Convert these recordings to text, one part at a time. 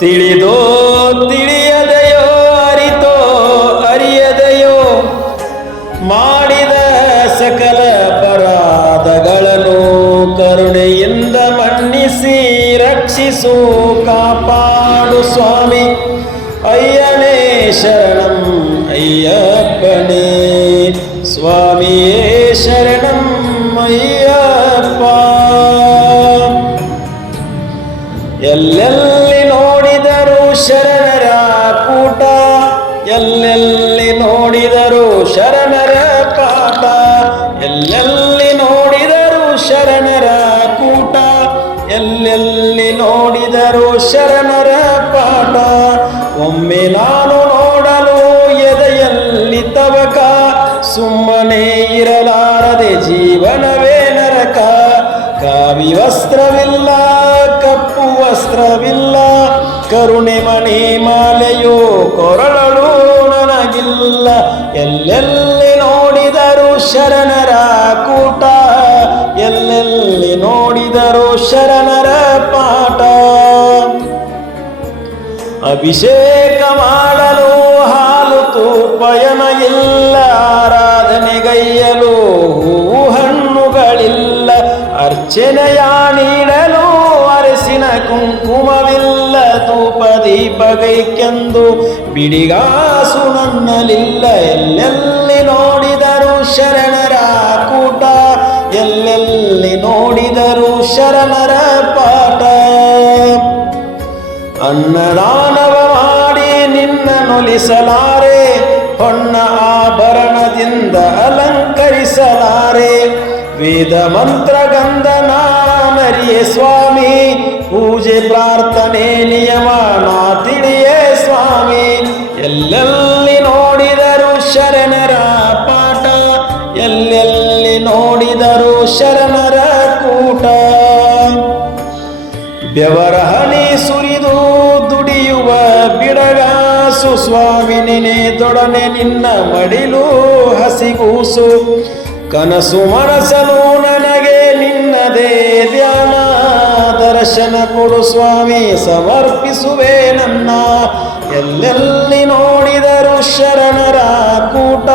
ತಿಳಿದೋ ತಿಳಿಯದೆಯೋ ಅರಿತೋ ಅರಿಯದೆಯೋ ಮಾಡಿದ ಸಕಲ ಅಪರಾಧಗಳನ್ನು ಕರುಣೆಯಿಂದ ಮನ್ನಿಸಿ ರಕ್ಷಿಸು ಕಾಪಾಡು ಸ್ವಾಮಿ. ಅಯ್ಯನೇ ಶರಣಂ ಅಯ್ಯಪ್ಪನೇ, ಸ್ವಾಮಿಯೇ ಶರಣಂ ಅಯ್ಯಪ್ಪ. ಎಲ್ಲೆಲ್ಲಿ ನೋಡಿದರು ಶರಣರ ಕೂಟ, ಎಲ್ಲೆಲ್ಲಿ ನೋಡಿದರು ಶರಣರ ಪಾಠ, ಎಲ್ಲೆಲ್ಲಿ ನೋಡಿದರು ಶರಣರ ಕೂಟ, ಎಲ್ಲೆಲ್ಲಿ ನೋಡಿದರು ಶರಣರ ಪಾಠ. ಒಮ್ಮೆ ನಾನು ನೋಡಲು ಎದೆಯಲ್ಲಿ ತವಕ, ಸುಮ್ಮನೆ ಇರಲಾರದೆ ಜೀವನವೇ ನರಕ. ಕಾವಿ ವಸ್ತ್ರವಿಲ್ಲ ಕಪ್ಪು ವಸ್ತ್ರವಿಲ್ಲ, ಕರುಣೆ ಮಣಿ ಮಾಲೆಯೋ ಕೊರಳಲು ನನಗಿಲ್ಲ. ಎಲ್ಲೆಲ್ಲಿ ನೋಡಿದರು ಶರಣರ ಕೂಟ, ಎಲ್ಲೆಲ್ಲಿ ನೋಡಿದರು ಶರಣರ ಪಾಠ. ಅಭಿಷೇಕ ಮಾಡಲು ಹಾಲು ತುಪ್ಪಯನ ಇಲ್ಲ, ಆರಾಧನೆಗೈಯಲು ಹೂವು ಹಣ್ಣುಗಳಿಲ್ಲ, ಅರ್ಚನೆಯ ನೀಡಲು ಅರಸಿನ ಕುಂಕುಮವಿಲ್ಲ, ಧೂಪ ದೀಪಗೈಕೆಂದು ಬಿಡಿಗಾಸು ನನ್ನಲಿಲ್ಲ. ಎಲ್ಲೆಲ್ಲಿ ನೋಡಿದರು ಶರಣರ ಕೂಟ, ಎಲ್ಲೆಲ್ಲಿ ನೋಡಿದರು ಶರಣರ ಪಾಠ. ಅನ್ನದಾನವ ಮಾಡಿ ನಿನ್ನ ನೊಲಿಸಲಾರೆ, ಹೊನ್ನ ಆಭರಣದಿಂದ ಅಲಂಕರಿಸಲಾರೆ. ವೇದ ಮಂತ್ರ ಗಂಧನ ನರಿಯೇ ಸ್ವಾಮಿ, ಪೂಜೆ ಪ್ರಾರ್ಥನೆ ನಿಯಮ ನಾ ತಿಳಿಯೇ ಸ್ವಾಮಿ. ಎಲ್ಲೆಲ್ಲಿ ನೋಡಿದರು ಶರಣರ ಪಾಠ, ಎಲ್ಲೆಲ್ಲಿ ನೋಡಿದರು ಶರಣರ ಕೂಟ. ಬೆವರ ಹನಿ ಸುರಿದು ದುಡಿಯುವ ಬಿಡಗಾಸು, ಸ್ವಾಮಿ ನೆನೆದೊಡನೆ ನಿನ್ನ ಮಡಿಲು ಹಸಿಗೂಸು. ಕನಸು ಮನಸಲು ನನಗೆ ನಿನ್ನದೇ ಧ್ಯಾನ, ದರ್ಶನ ಕೊಡು ಸ್ವಾಮಿ ಸಮರ್ಪಿಸುವೆ ನನ್ನ. ಎಲ್ಲೆಲ್ಲಿ ನೋಡಿದರು ಶರಣರ ಕೂಟ,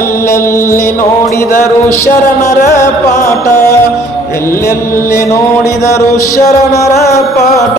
ಎಲ್ಲೆಲ್ಲಿ ನೋಡಿದರು ಶರಣರ ಪಾಠ, ಎಲ್ಲೆಲ್ಲಿ ನೋಡಿದರು ಶರಣರ ಪಾಠ.